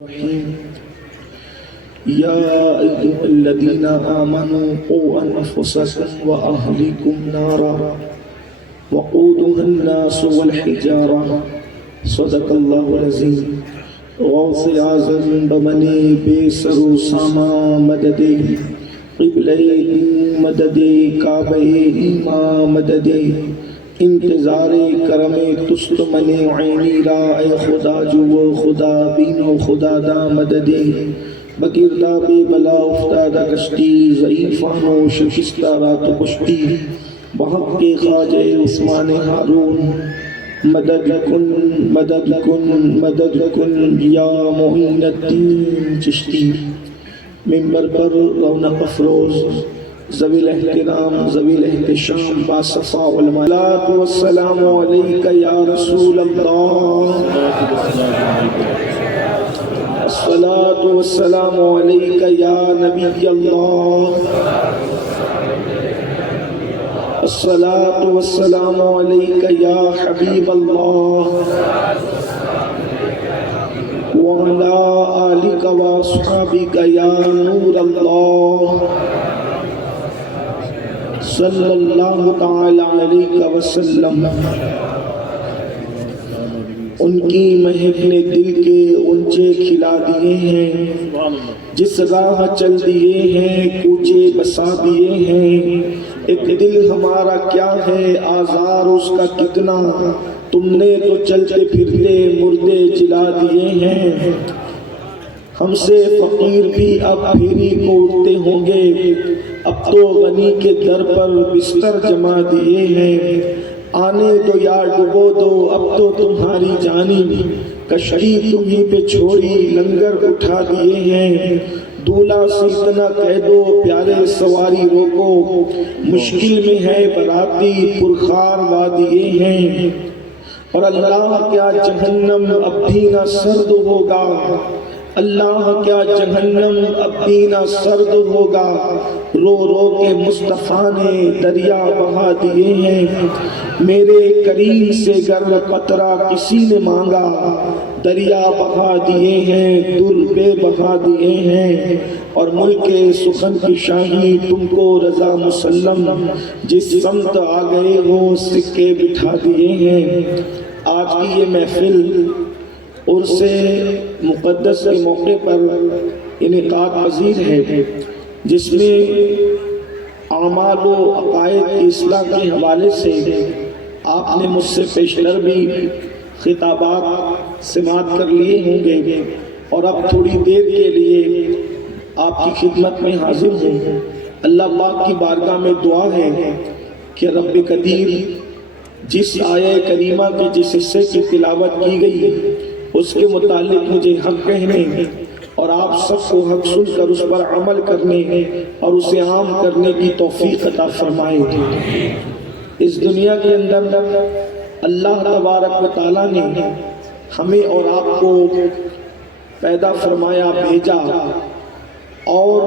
يا أيها الذين آمنوا قوا أنفسكم وأهليكم نارا وقودها الناس والحجارة صدق الله العظيم. غوث اعظم بمنی بے سر و ساما مددے قبلے مدد کعبہ ایما مددے انتظار کرم تست من عینی را اے خدا جو خدا بین و خدا دا مددے بگردہ بے بلا افتادہ کشتی ضعیفان و شکستہ رات و کشتی بحق کے خواجہ عثمان ہارون مدد کن مدد کن مدد کن یا معین الدین چشتی. ممبر پر رونق افروز ذوی الاحترام ذوی الاحتشام باصفا علماء والسلام علیکہ یا رسول اللہ، الصلاة والسلام علیکہ یا نبی اللہ، الصلاة والسلام علیکہ یا حبیب اللہ، وعلی آلک واصحابک یا نور اللہ، صلی اللہ تعالی علیہ وسلم. ان کی مہک نے دل کے اونچے کھلا دیے ہیں، جس راہ چل دیے ہیں کوچے بسا دیے ہیں. ایک دل ہمارا کیا ہے آزار اس کا کتنا، تم نے تو چلتے پھرتے مردے جلا دیے ہیں. ہم سے فقیر بھی اب پھیری کو اٹھتے ہوں گے، اب تو غنی کے در پر بستر جما دیے ہیں. آنے دو یا ڈبو دو اب تو تمہاری جانی، کشتی تمہیں پہ چھوڑی لنگر اٹھا دیے ہیں. دولہا سے اتنا کہہ دو پیارے سواری روکو، مشکل میں ہے براتی پرخار وادیے ہیں. اور اللہ کیا جہنم اب بھی نہ سرد ہوگا، اللہ کیا جہنم اب بھی نہ سرد ہوگا. رو رو کے مصطفیٰ نے دریا بہا دیے ہیں. میرے کریم سے گر قطرہ کسی نے مانگا، دریا بہا دیے ہیں در بے بہا دیے ہیں. اور ملک سخن کی شاہی تم کو رضا مسلم، جس سمت آ گئے ہو سکے بٹھا دیے ہیں. آج کی یہ محفل عرس مقدس کے موقع پر انعقاد پذیر ہے، جس میں اعمال و عقائد کی اصلاح کے حوالے سے آپ نے مجھ سے پیشتر بھی خطابات سماعت کر لیے ہوں گے، اور اب تھوڑی دیر کے لیے آپ کی خدمت میں حاضر ہوں. اللہ پاک کی بارگاہ میں دعا ہے کہ رب قدیر جس آیہ کریمہ کے جس حصے کی تلاوت کی گئی اس کے متعلق مجھے حق کہنے اور آپ سب کو حق سن کر اس پر عمل کرنے اور اسے عام کرنے کی توفیق عطا فرمائے. اس دنیا کے اندر اللہ تبارک و تعالیٰ نے ہمیں اور آپ کو پیدا فرمایا بھیجا، اور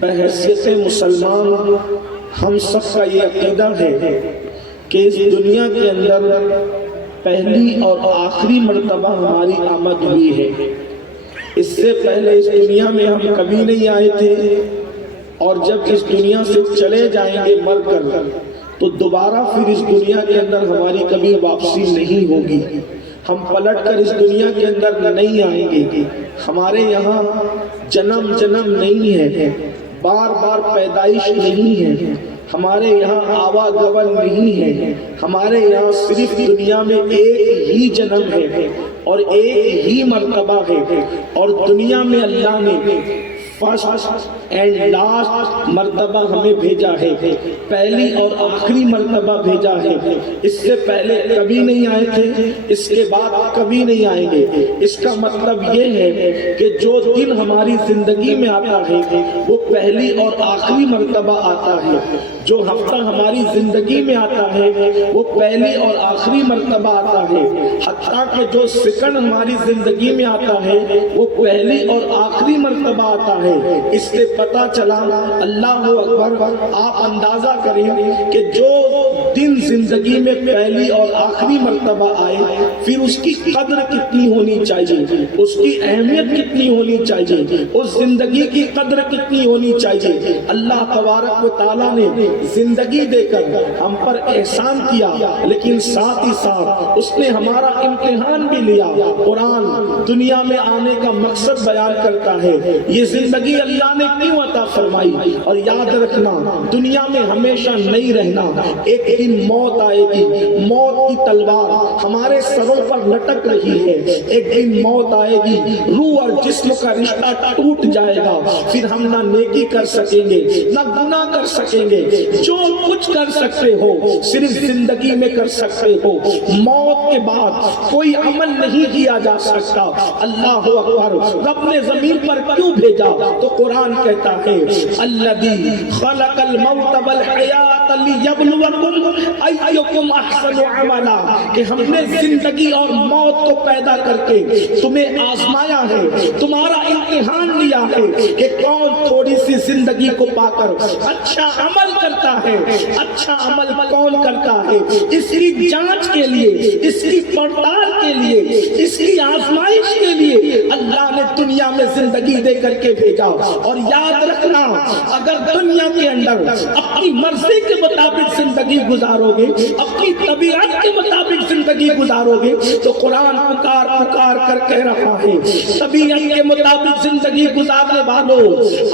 بحیثیت مسلمان ہم سب کا یہ عقیدہ ہے کہ اس دنیا کے اندر پہلی اور آخری مرتبہ ہماری آمد ہوئی ہے. اس سے پہلے اس دنیا میں ہم کبھی نہیں آئے تھے، اور جب اس دنیا سے چلے جائیں گے مر کر تو دوبارہ پھر اس دنیا کے اندر ہماری کبھی واپسی نہیں ہوگی. ہم پلٹ کر اس دنیا کے اندر نہیں آئیں گے. ہمارے یہاں جنم نہیں ہے، بار بار پیدائش نہیں ہے، ہمارے یہاں آواگمن نہیں ہے. ہمارے یہاں صرف دنیا میں ایک ہی جنم ہے اور ایک ہی مرتبہ ہے، اور دنیا میں اللہ نے فرسٹ اینڈ لاسٹ مرتبہ ہمیں بھیجا ہے، پہلی اور آخری مرتبہ بھیجا ہے. اس سے پہلے کبھی نہیں آئے تھے، اس کے بعد کبھی نہیں آئیں گے. اس کا مطلب یہ ہے کہ جو دن ہماری زندگی میں آتا ہے وہ پہلی اور آخری مرتبہ آتا ہے، جو ہفتہ ہماری زندگی میں آتا ہے وہ پہلی اور آخری مرتبہ آتا ہے، حتیٰ کہ جو سیکنڈ ہماری زندگی میں آتا ہے وہ پہلی اور آخری مرتبہ آتا ہے. ہے۔ اس سے پتہ چلا، اللہ اکبر، آپ اندازہ کریں کہ جو دن زندگی میں پہلی اور آخری مرتبہ آئے، پھر اس کی قدر کتنی ہونی چاہیے، اس کی اہمیت کتنی ہونی چاہیے، اس زندگی کی قدر کتنی ہونی چاہیے۔ اللہ تبارک و تعالیٰ نے زندگی دے کر ہم پر احسان کیا، لیکن ساتھ ہی ساتھ اس نے ہمارا امتحان بھی لیا۔ قرآن دنیا میں آنے کا مقصد بیان کرتا ہے، یہ زندگی اللہ نے کیوں عطا فرمائی، اور یاد رکھنا دنیا میں ہمیشہ نہیں رہنا، ایک دن موت آئے گی، موت کی تلوار ہمارے سروں پر لٹک رہی ہے، ایک دن موت آئے گی، روح اور جسم کا رشتہ ٹوٹ جائے گا، پھر ہم نہ نیکی کر سکیں گے نہ گناہ کر سکیں گے، جو کچھ کر سکتے ہو صرف زندگی میں کر سکتے ہو، موت کے بعد کوئی عمل نہیں کیا جا سکتا۔ اللہ اکبر، رب نے زمین پر کیوں بھیجا؟ تو قرآن کہتا ہے الذی خلق الموت والحیات لیبلوکم ایکم احسن عملا، کہ ہم نے زندگی اور موت کو پیدا کر کے تمہیں آزمایا ہے، تمہارا امتحان لیا ہے کہ کون تھوڑی سی زندگی کو پا کر اچھا عمل کرتا ہے، اچھا عمل کون کرتا ہے۔ اس کی جانچ کے لیے، اس کی پڑتال کے لیے، اس کی آزمائش کے لیے اللہ نے دنیا میں زندگی دے کر کے بھیجا۔ اور یاد رکھنا، اگر دنیا کے اندر اپنی مرضی کے مطابق زندگی گزارو گے، اپنی طبیعت کے مطابق زندگی گزارو گے، تو قرآن پکار پکار کر کہہ رہا ہے طبیعت کے مطابق زندگی گزارنے والوں،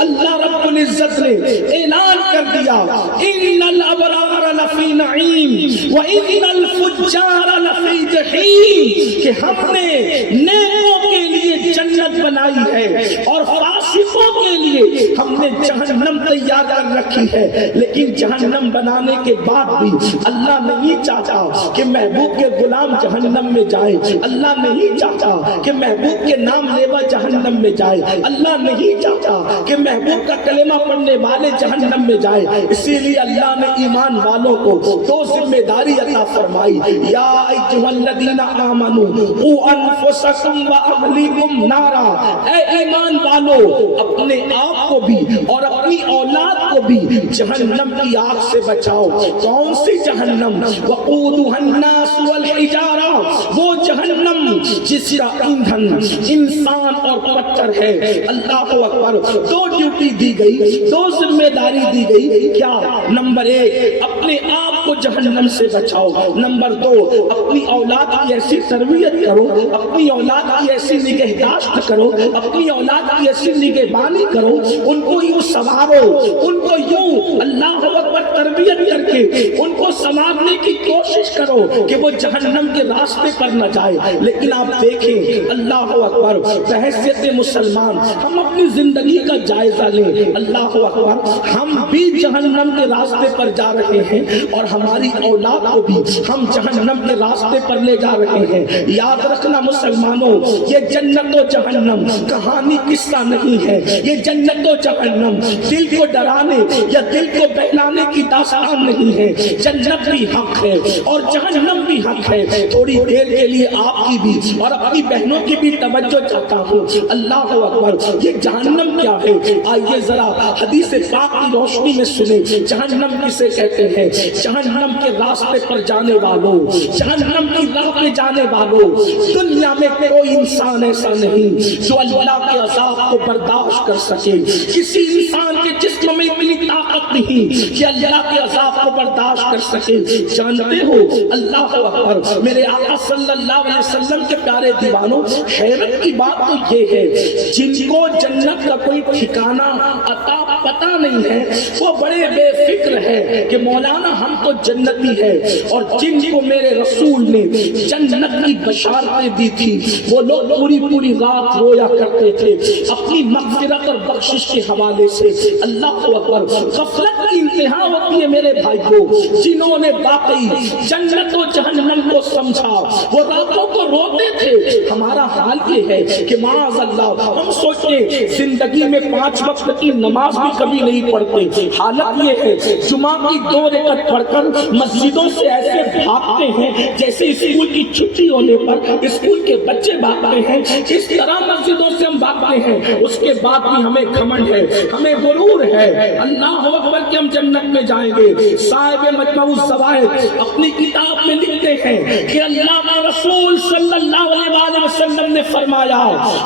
اللہ رب العزت نے اعلان کر دیا ان الابرار لفی نعیم وان الفجار لفی جحیم، کہ ہم نے نیکوں کے لیے جنت بنائی ہے اور فاسقوں کے لیے ہم نے جہنم تیار کر رکھی ہے۔ لیکن جہنم بنانے کے بعد بھی اللہ نہیں چاہتا کہ محبوب کے غلام جہنم میں جائے، اللہ نہیں چاہتا کہ محبوب کے نام لیوا جہنم میں جائے، اللہ نہیں چاہتا کہ محبوب کا کلمہ پڑھنے والے جہنم میں جائے۔ اسی لیے اللہ نے ایمان والوں کو دو ذمہ داری عطا فرمائی، یا ایھا الذین آمنوا قوا انفسکم واہلیکم نارا، اے ایمان والو اپنے آپ کو بھی اور اپنی اولاد کو بھی جہنم کی آگ سے بچاؤ۔ کون سی جہنم؟ وقودها الناس والحجارہ، وہ جہنم جس کا ایندھن انسان اور پتھر ہے۔ اللہ اکبر، دو ڈیوٹی دی گئی، دو ذمہ داری دی گئی، کیا؟ نمبر ایک، اپنے آپ کو جہنم سے بچاؤ، نمبر دو، اپنی اولاد کی ایسی تربیت کرو، اپنی اولاد کی ایسی نگہداشت کرو، اپنی اولاد کی ایسی نگہبانی کرو، ان کو یوں سنوارو، ان کو یوں اللہ اکبر تربیت کر کے ان کو سنوارنے کی کوشش کرو کہ وہ جہنم کے راستے پر نہ جائے۔ لیکن آپ دیکھیں اللہ اکبر، بحیثیت مسلمان ہم اپنی زندگی کا جائزہ لیں، اللہ اکبر، ہم بھی جہنم کے راستے پر جا رہے ہیں اور ہماری اولاد کو بھی ہم جہنم کے راستے پر لے جا رہے ہیں۔ یاد رکھنا مسلمانوں، یہ جنت و جہنم کہانی قصہ نہیں ہے، یہ جنت و جہنم دل کو ڈرانے یا دل کو بہلانے کی داستان نہیں ہے۔ جنت بھی حق ہے اور جہنم بھی حق ہے۔ تھوڑی دیر کے لیے آپ کی بھی اور اپنی بہنوں کی بھی توجہ چاہتا ہوں، اللہ اکبر، یہ جہنم کیا ہے؟ آئیے ذرا حدیث پاک کی روشنی میں سنیں، جہنم کسے کہتے ہیں؟ جہنم کے راستے پر جانے والوں، جہنم کی راہ پہ جانے والوں، دنیا میں کوئی انسان ایسا نہیں جو اللہ کے عذاب کو برداشت کر سکے۔ کسی انسان کے جسم میں اتنی طاقت نہیں کہ اللہ کے عذاب کو برداشت کر سکے۔ جانتے ہو اللہ اکبر، میرے آقا صلی اللہ علیہ وسلم کے پیارے دیوانوں، حیرت کی بات تو یہ ہے جن کو جنت کا کوئی ٹھکانہ عطا پتہ نہیں ہے وہ بڑے بے فکر ہے کہ مولانا ہم تو جنتی ہے، اور جن کو میرے رسول نے جنت کی بشارتیں دی تھی وہ لوگ پوری پوری رات رویا کرتے تھے اپنی مغفرت اور بخشش کے حوالے سے۔ اللہ اکبر، غفلت کی انتہا ہوتی ہے میرے بھائی کو، جنہوں نے واقعی جنت و جہنم کو سمجھا وہ راتوں کو روتے تھے۔ ہمارا حال یہ ہے کہ معاذ اللہ ہم سوچیں زندگی میں 5 وقت کی نماز بھی کبھی نہیں پڑھتے، حالت یہ ہے جمعہ کی 2 رکعت پڑھ کر مسجدوں سے ایسے بھاگتے ہیں جیسے اسکول کی چھٹی ہونے پر اسکول کے بچے بھاگتے ہیں، اس طرح مسجدوں سے ہم بھاگتے آتے ہیں اس کے بعد بھی ہمیں گھمنڈ ہے، ہمیں غرور ہے۔ اللہ اکبر کہ ہم جنت میں جائیں گے۔ صاحب مجمع الزوائد اپنی کتاب میں لکھتے ہیں کہ اللہ کے رسول صلی اللہ علیہ وسلم نے فرمایا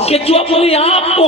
کہ جو اپنے آپ کو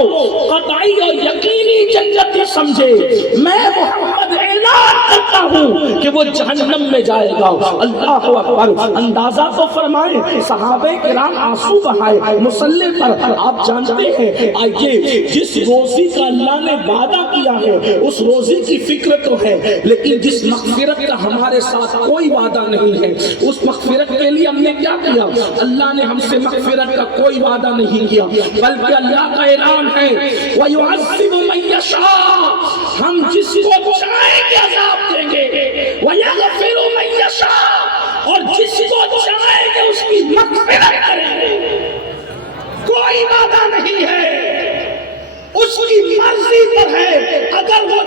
قطعی اور یقینی جنتی سمجھے، میں محمد اعلان کرتا ہوں کہ وہ جہنم میں جائے گا۔ اللہ اکبر، اندازہ تو فرمائیں، صحابہ کرام آنسو بہائے مصلی پر۔ آپ جانتے ہیں، آئیے جس روزی کا اللہ نے وعدہ کیا ہے اس روزی کی فکر تو ہے، لیکن جس مغفرت کا ہمارے ساتھ کوئی وعدہ نہیں ہے، اس مغفرت کے لیے ہم نے کیا کیا؟ اللہ نے ہم سے مغفرت کا کوئی وعدہ نہیں کیا، بلکہ اللہ کا اعلان ہے وَيُعَذِّبُ مَن يَشَاءُ، ہم جس کو چاہیں گے عذاب دیں گے، وَيَغْفِرُ مَن يَشَاءُ، اور جس کو چاہیں گے اس کی مغفرت کریں گے۔ کوئی وعدہ نہیں ہے، اس کی مرضی پر ہے۔ اگر وہ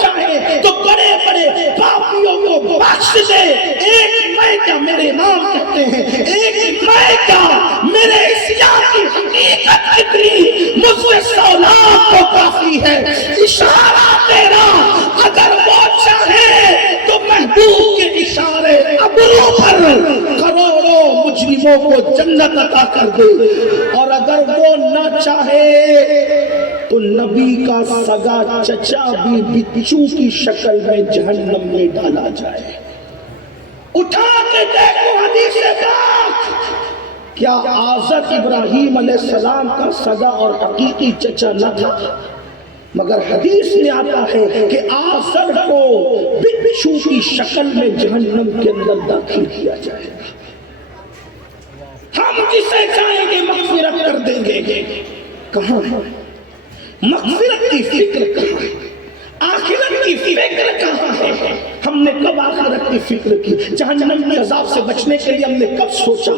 چاہے تو بڑے بڑے پاپیوں کو بخش دے۔ ایک میں کیا، میرے امام کہتے ہیں، ایک میں کیا، میرے اسیان کی حقیقت کتنی مجھ سے سولاد کو کافی ہے۔ اشارہ تیرا اگر وہ چاہے تو محبوب کے اشارے ابرو پر کروڑوں مجرموں کو جنت عطا کر دے، اور اگر وہ نہ چاہے تو نبی کا سگا چچا بھی بچو کی شکل میں جہنم میں ڈالا جائے۔ اٹھا کے دیکھو حدیث پاک، کیا آزر ابراہیم علیہ السلام کا سگا اور حقیقی چچا نہ تھا؟ مگر حدیث میں آتا ہے کہ آزر کو بچو کی شکل میں جہنم کے اندر داخل کیا جائے گا۔ ہم جسے چاہیں گے مغفرت کر دیں گے۔ کہاں ہے مغفرت کی فکر؟ کہاں ہے آخرت کی فکر؟ کہاں ہے؟ ہم نے کب آخرت کی فکر کی؟ جہنم کے عذاب سے بچنے کے لیے ہم نے کب سوچا؟